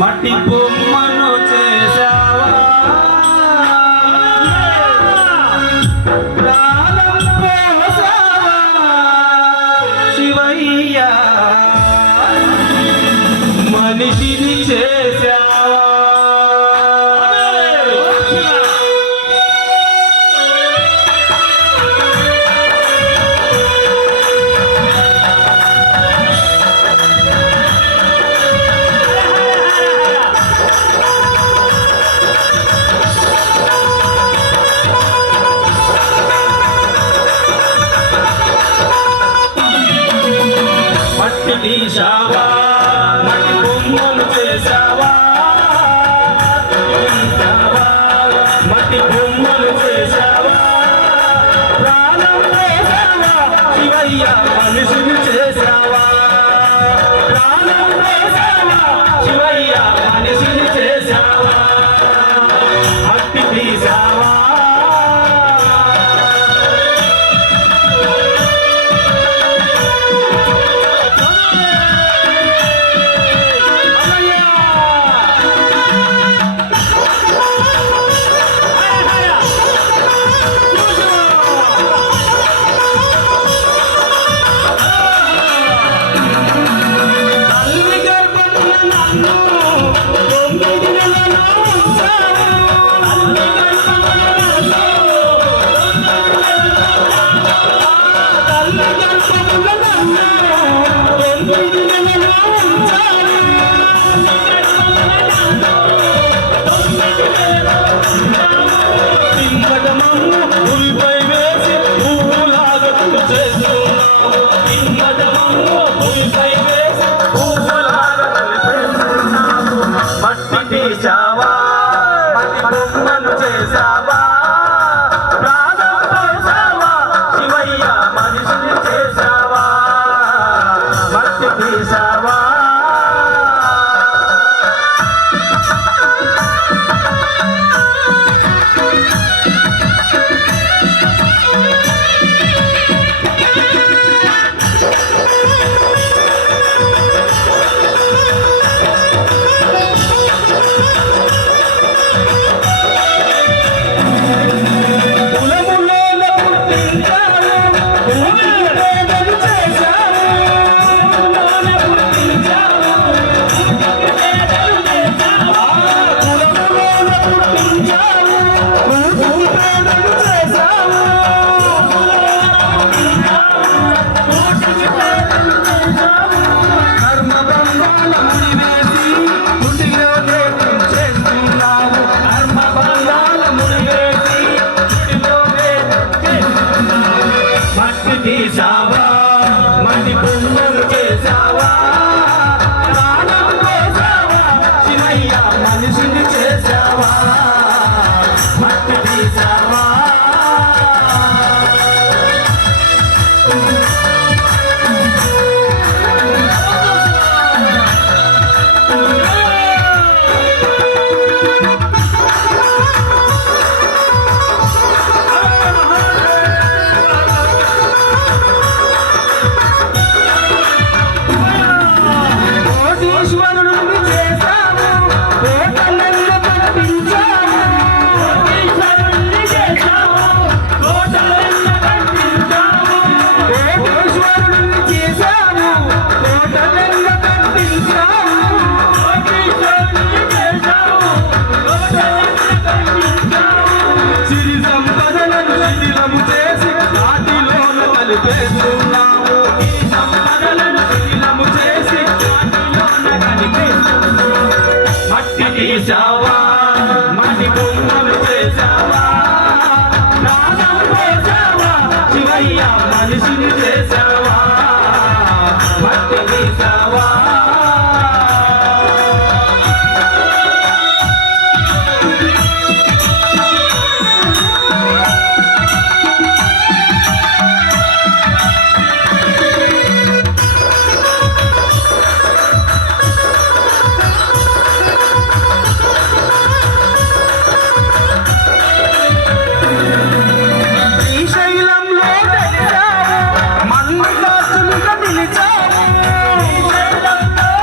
మట్టి బొమ్మను చేశావా ప్రాణం పోసావా శివయ్య మనిషిని చేశావా మట్టి తీశావా మట్టి బొమ్మను చేశావా మట్టి బొమ్మను చేశావా ప్రాణం వేశావా శివయ్య మనిషిని చేశావా ప్రాణం వేశావా శివయ్య మనిషిని చేశావా మట్టి తీశావా తీసావా మట్టి బొమ్మను చేసావా ప్రాణం పోసావా శివయ్య మనిషిని చేసావా మట్టి తీసావా మట్టి తీసావా మట్టి బొమ్మను చేసావా ప్రాణం పోసావా శివయ్య మనిషిని చేసావా మట్టి తీసావా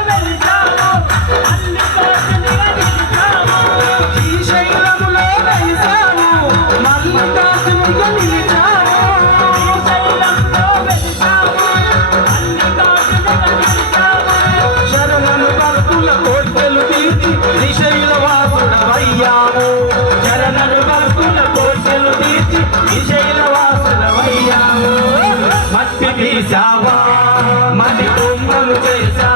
నిలిచావు ఈ శైలములో వెలిసావు మల్లికార్జునుడిగా నిలిచావు శరణను భక్తుల కోర్కెలు తీర్చి శ్రీశైలవాసుడవయ్యావు శరణను భక్తుల కోర్కెలు తీర్చి శ్రీశైలవాసుడవయ్యావు మట్టి తీసావా మట్టి బొమ్మలు చేశావా